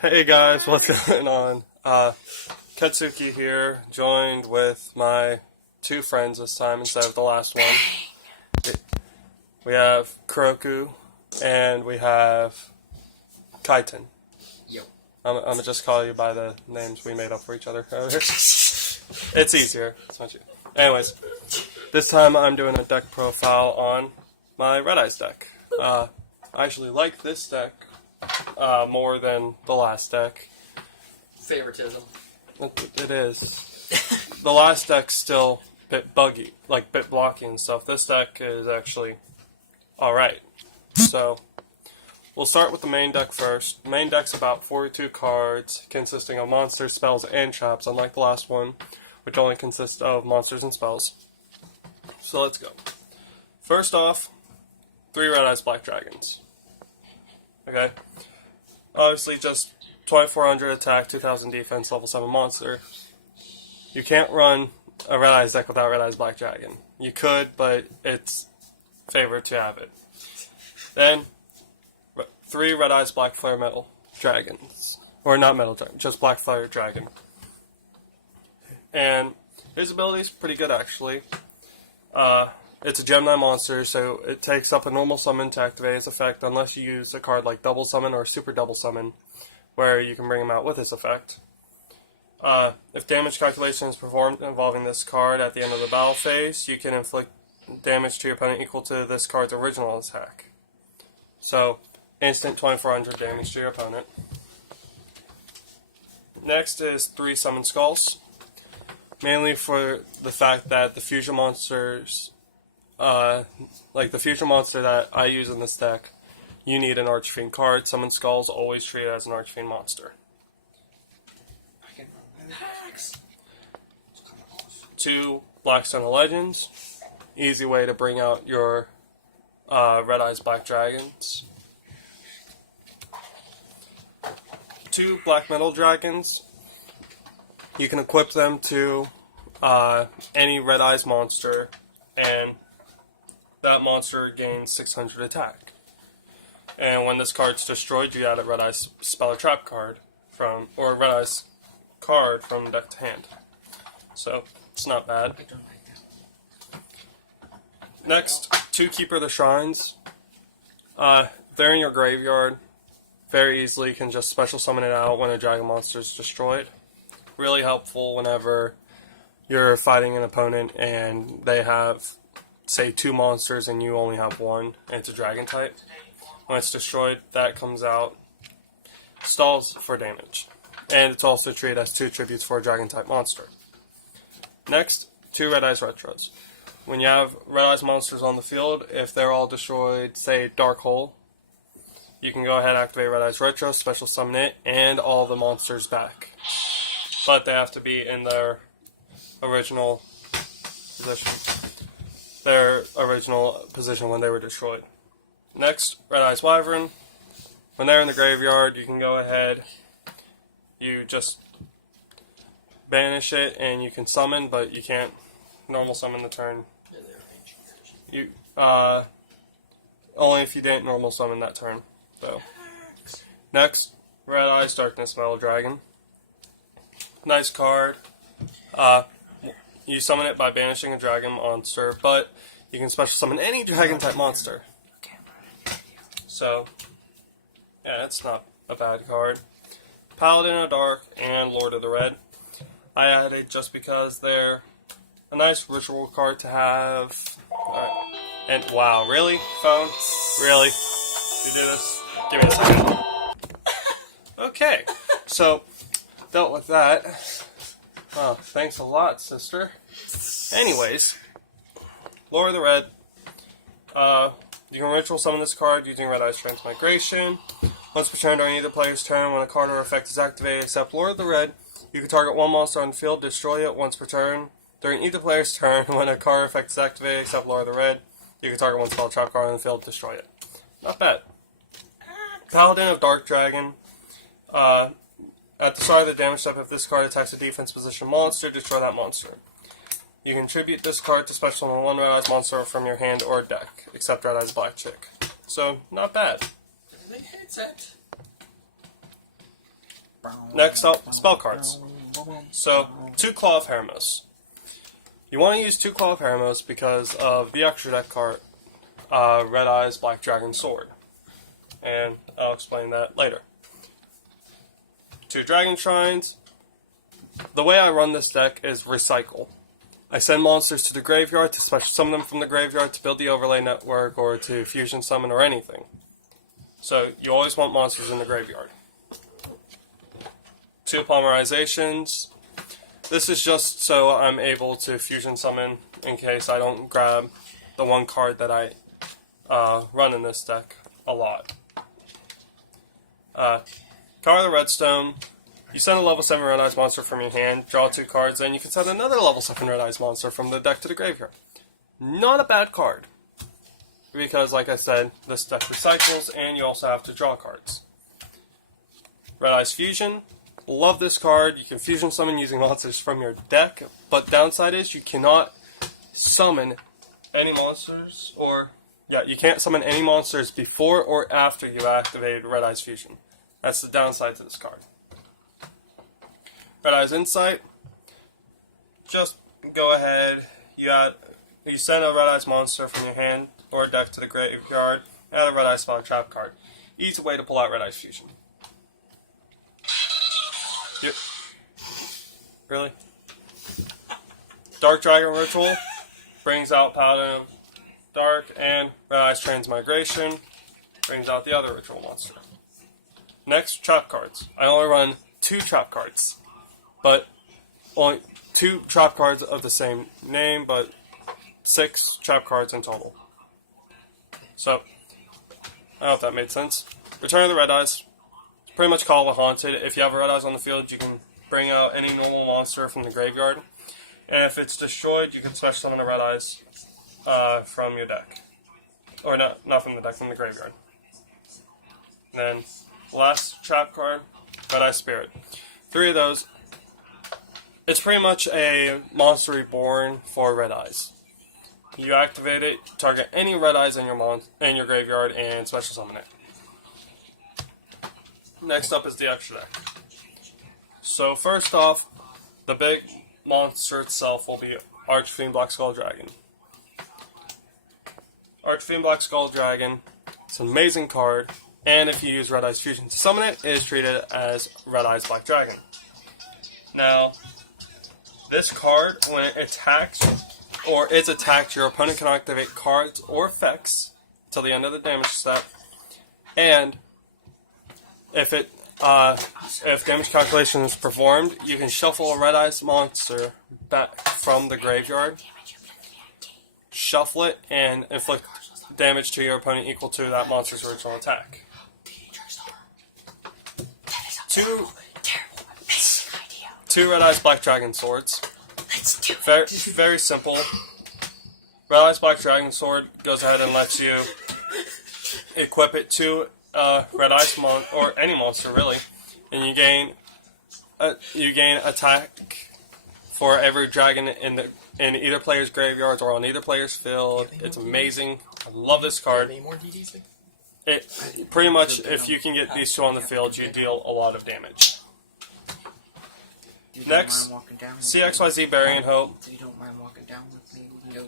Hey guys, what's going on? Katsuki here, joined with my two friends this time instead of the last one. We have Kuroku and we have Kaiten. Yo. I'm gonna just call you by the names we made up for each other. It's easier. It's not you. Anyways, this time I'm doing a deck profile on my Red Eyes deck. I actually like this deck more than the last deck. Favoritism. It is. The last deck's still a bit buggy, like bit blocky and stuff. This deck is actually alright. So, we'll start with the main deck first. The main deck's about 42 cards, consisting of monsters, spells, and traps, unlike the last one, which only consists of monsters and spells. So let's go. First off, 3 Red Eyes Black Dragons. Okay? Obviously just 2400 attack, 2000 defense, level 7 monster. You can't run a Red Eyes deck without Red Eyes Black Dragon. You could, but it's favored to have it. Then, 3 Red Eyes Black Flare Metal Dragons. Or not Metal Dragon, just Black Flare Dragon. And his ability is pretty good, actually. It's a Gemini monster, so it takes up a normal summon to activate its effect unless you use a card like Double Summon or Super Double Summon, where you can bring him out with this effect. If damage calculation is performed involving this card at the end of the battle phase, you can inflict damage to your opponent equal to this card's original attack. So, instant 2400 damage to your opponent. Next is 3 Summon Skulls. Mainly for the fact that the fusion monsters, like the fusion monster that I use in this deck, you need an Archfiend card. Summon Skulls always treat it as an Archfiend monster. 2 Blackstone of Legends. Easy way to bring out your Red Eyes Black Dragons. 2 Black Metal Dragons. You can equip them to any Red Eyes monster, and that monster gains 600 attack. And when this card's destroyed, you add a Red Eyes Spell or Trap card or a Red Eyes card from deck to hand. So, it's not bad. I don't like that. Next, 2 Keeper of the Shrines. They're in your graveyard. Very easily can just special summon it out when a dragon monster is destroyed. Really helpful whenever you're fighting an opponent and they have, say, 2 monsters and you only have 1, and it's a dragon type. When it's destroyed, that comes out, stalls for damage. And it's also treated as 2 tributes for a dragon type monster. Next, 2 Red Eyes Retros. When you have Red Eyes monsters on the field, if they're all destroyed, say, Dark Hole, you can go ahead and activate Red Eyes Retro, special summon it, and all the monsters back. But they have to be in their original position. Their original position when they were destroyed. Next, Red Eyes Wyvern. When they're in the graveyard, you can go ahead. You just banish it and you can summon, but you can't normal summon the turn. You only if you didn't normal summon that turn, though. Next, Red Eyes Darkness Metal Dragon. Nice card. You summon it by banishing a dragon monster, but you can special summon any dragon type monster. So, yeah, it's not a bad card. Paladin of Dark and Lord of the Red. I added just because they're a nice ritual card to have. And wow, really, phone? Really? You do this? Give me a second. Okay, so dealt with that. Oh, thanks a lot, sister. Anyways, Lord of the Red. You can ritual summon this card using Red Eyes Transmigration. Once per turn during either player's turn, when a card or effect is activated except Lord of the Red, you can target 1 monster on the field, destroy it once per turn. During either player's turn, when a card or effect is activated except Lord of the Red, you can target 1 spell trap card on the field, destroy it. Not bad. Paladin of Dark Dragon. At the start of the damage step, if this card attacks a defense position monster, destroy that monster. You can tribute this card to special summon 1 Red Eyes monster from your hand or deck, except Red Eyes Black Chick. So, not bad. Everything hates it. Next up, spell cards. So, 2 Claw of Heremos. You want to use 2 Claw of Heremos because of the extra deck card, Red Eyes Black Dragon Sword. And I'll explain that later. 2 Dragon Shrines. The way I run this deck is recycle. I send monsters to the graveyard to special summon them from the graveyard to build the overlay network or to fusion summon or anything. So you always want monsters in the graveyard. 2 Polymerizations. This is just so I'm able to fusion summon in case I don't grab the 1 card that I run in this deck a lot. Card of the Redstone. You send a level 7 Red Eyes monster from your hand, draw 2 cards, and you can send another level 7 Red Eyes monster from the deck to the graveyard. Not a bad card. Because, like I said, this deck recycles, and you also have to draw cards. Red Eyes Fusion. Love this card. You can fusion summon using monsters from your deck, but downside is you cannot summon any monsters, you can't summon any monsters before or after you activate Red Eyes Fusion. That's the downside to this card. Red Eyes Insight. Just go ahead. You send a Red Eyes monster from your hand or deck to the graveyard. Add a Red Eyes Spell Trap card. Easy way to pull out Red Eyes Fusion. Yep. Really? Dark Dragon Ritual brings out Paladin of Dark, and Red Eyes Transmigration brings out the other ritual monster. Next, trap cards. I only run 2 trap cards. But only 2 trap cards of the same name, but 6 trap cards in total. So, I hope that made sense. Return of the Red Eyes. It's pretty much Call of the Haunted. If you have a Red Eyes on the field, you can bring out any normal monster from the graveyard. And if it's destroyed, you can special summon a Red Eyes from your deck. Or not from the deck, from the graveyard. And then, last trap card, Red Eye Spirit. 3 of those. It's pretty much a Monster Reborn for Red Eyes. You activate it, target any Red Eyes in your graveyard, and special summon it. Next up is the extra deck. So first off, the big monster itself will be Archfiend Black Skull Dragon. Archfiend Black Skull Dragon. It's an amazing card, and if you use Red Eyes Fusion to summon it, it is treated as Red Eyes Black Dragon. Now, this card, when it attacks or is attacked, your opponent can activate cards or effects till the end of the damage step. And if damage calculation is performed, you can shuffle a Red Eyes monster back from the graveyard, shuffle it, and inflict damage to your opponent equal to that monster's original attack. 2 Red Eyes Black Dragon Swords. Very, very simple. Red Eyes Black Dragon Sword goes ahead and lets you equip it to Red Eyes or any monster really, and you gain attack for every dragon in either player's graveyards or on either player's field. It's amazing. I love this card. It pretty much, if you can get these 2 on the field, you deal a lot of damage. Next, CXYZ Burying Hope.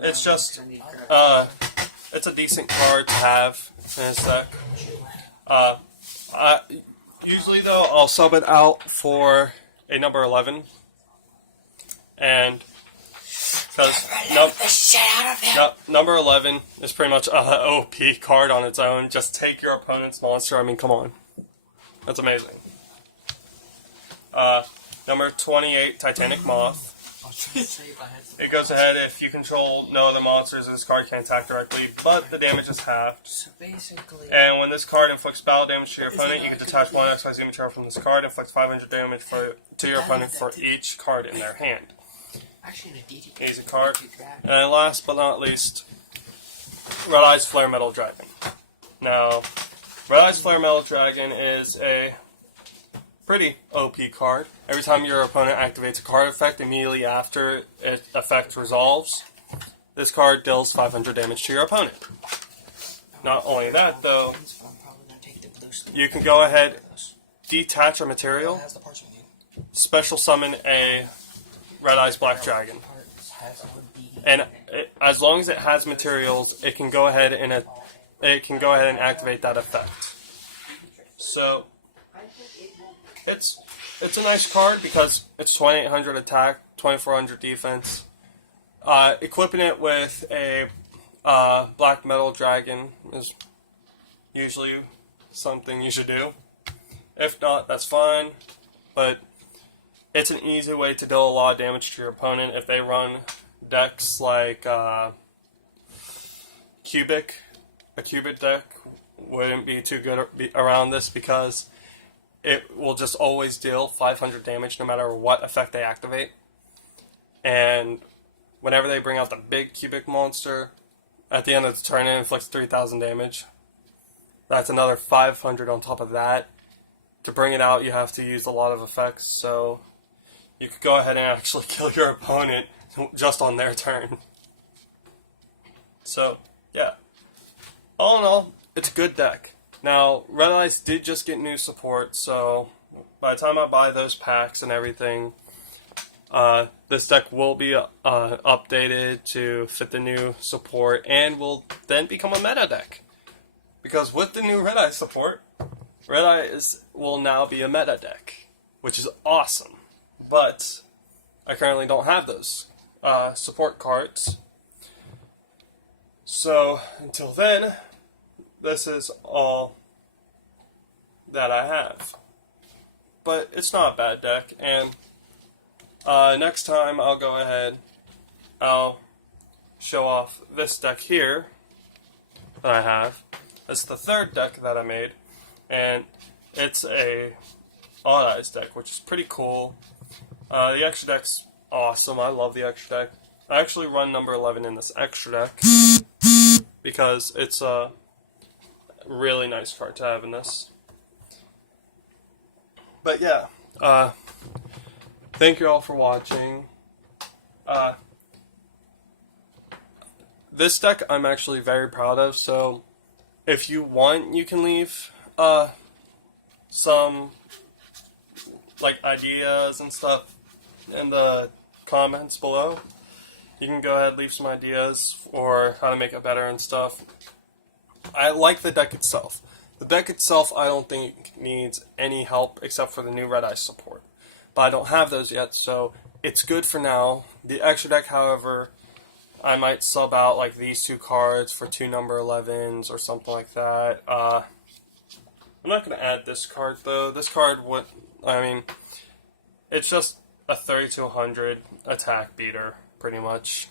It's just, it's a decent card to have in this deck. Usually though, I'll sub it out for a number 11. And because number 11 is pretty much a OP card on its own. Just take your opponent's monster. I mean, come on. That's amazing. Number 28, Titanic Moth. It goes ahead if you control no other monsters, this card can't attack directly, but the damage is halved. So basically... And when this card inflicts battle damage to your opponent, you can detach 1 XYZ material from this card, inflict 500 damage to your opponent for each card in their hand. Easy card. And last but not least, Red Eyes Flare Metal Dragon. Now, Red Eyes Flare Metal Dragon is a pretty OP card. Every time your opponent activates a card effect, immediately after its effect resolves, this card deals 500 damage to your opponent. Not only that, though, you can go ahead detach a material, Has the parts we need. special summon a Red Eyes Black Dragon. And as long as it has materials, it can go ahead and activate that effect. So it's a nice card because it's 2800 attack, 2400 defense. Equipping it with a black metal dragon is usually something you should do. If not, that's fine. But it's an easy way to deal a lot of damage to your opponent if they run decks like Cubic. A Cubic deck wouldn't be too good around this because it will just always deal 500 damage no matter what effect they activate. And whenever they bring out the big Cubic monster, at the end of the turn it inflicts 3000 damage. That's another 500 on top of that. To bring it out, you have to use a lot of effects, so you could go ahead and actually kill your opponent just on their turn. So, yeah. All in all, it's a good deck. Now, Red Eyes did just get new support, so by the time I buy those packs and everything, this deck will be updated to fit the new support and will then become a meta deck. Because with the new Red Eyes support, Red Eyes will now be a meta deck, which is awesome. But I currently don't have those support cards. So until then, this is all that I have. But it's not a bad deck, and next time I'll go ahead, I'll show off this deck here that I have. It's the third deck that I made, and it's a Odd Eyes deck, which is pretty cool. The extra deck's awesome. I love the extra deck. I actually run number 11 in this extra deck because it's a really nice card to have in this. But yeah, thank you all for watching. This deck I'm actually very proud of, so if you want, you can leave some like ideas and stuff in the comments below. You can go ahead and leave some ideas for how to make it better and stuff. I like the deck itself. The deck itself I don't think needs any help except for the new Red Eyes support. But I don't have those yet, so it's good for now. The extra deck, however, I might sub out like these two cards for 2 number 11s or something like that. I'm not going to add this card though. This card would, I mean, it's just a 30 to 100 attack beater, pretty much.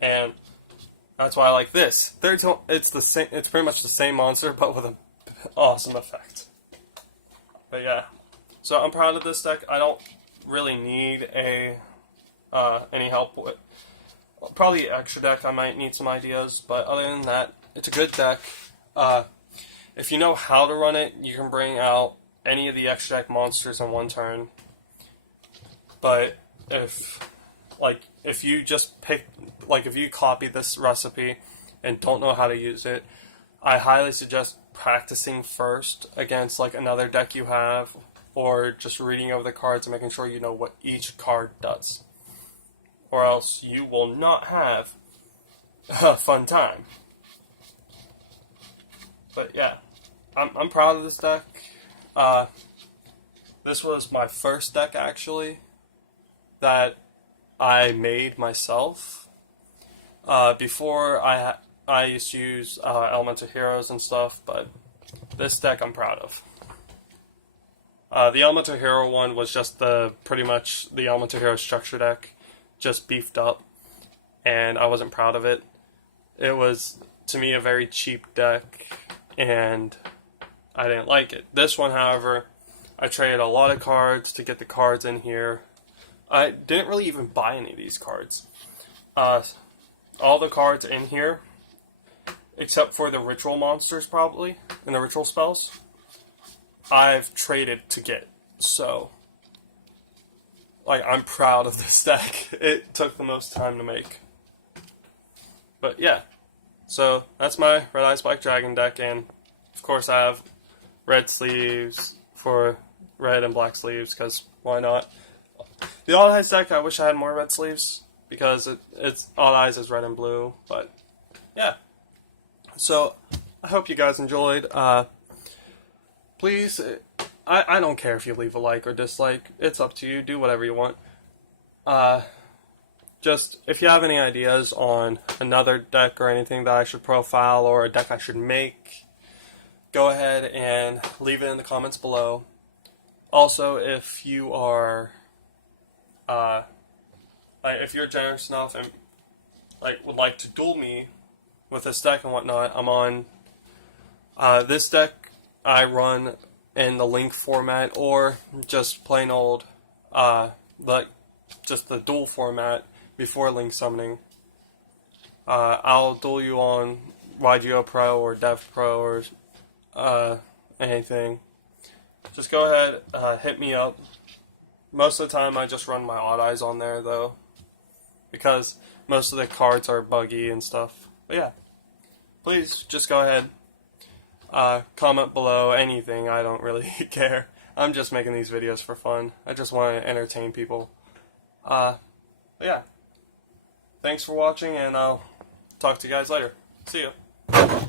And that's why I like this. 30 to, it's the same. It's pretty much the same monster, but with an awesome effect. But yeah, so I'm proud of this deck. I don't really need any help with. Probably extra deck. I might need some ideas, but other than that, it's a good deck. If you know how to run it, you can bring out any of the extra deck monsters in one turn. But if you just pick, like if you copy this recipe and don't know how to use it, I highly suggest practicing first against like another deck you have, or just reading over the cards and making sure you know what each card does. Or else you will not have a fun time. But yeah, I'm proud of this deck. This was my first deck actually that I made myself. Before I used to use Elemental Heroes and stuff, but this deck I'm proud of. The Elemental Hero one was just pretty much the Elemental Hero structure deck, just beefed up, and I wasn't proud of it. It was, to me, a very cheap deck, and I didn't like it. This one, however, I traded a lot of cards to get the cards in here. I didn't really even buy any of these cards. All the cards in here, except for the ritual monsters probably, and the ritual spells, I've traded to get. So, like, I'm proud of this deck. It took the most time to make. But yeah, so that's my Red Eyes Black Dragon deck, and of course I have red sleeves for red and black sleeves, because why not? The Odd Eyes deck, I wish I had more red sleeves, because it's Odd Eyes is red and blue, but yeah. So, I hope you guys enjoyed. Please, I don't care if you leave a like or dislike. It's up to you. Do whatever you want. Just, if you have any ideas on another deck or anything that I should profile or a deck I should make, go ahead and leave it in the comments below. Also, if you are, if you're generous enough and would like to duel me with this deck and whatnot, I'm on this deck. I run in the Link format or just plain old, just the duel format before Link summoning. I'll duel you on YGO Pro or Dev Pro or anything. Just go ahead, hit me up. Most of the time I just run my Odd Eyes on there though, because most of the cards are buggy and stuff. But yeah, please just go ahead. Comment below anything. I don't really care. I'm just making these videos for fun. I just want to entertain people. Yeah. Thanks for watching, and I'll talk to you guys later. See ya.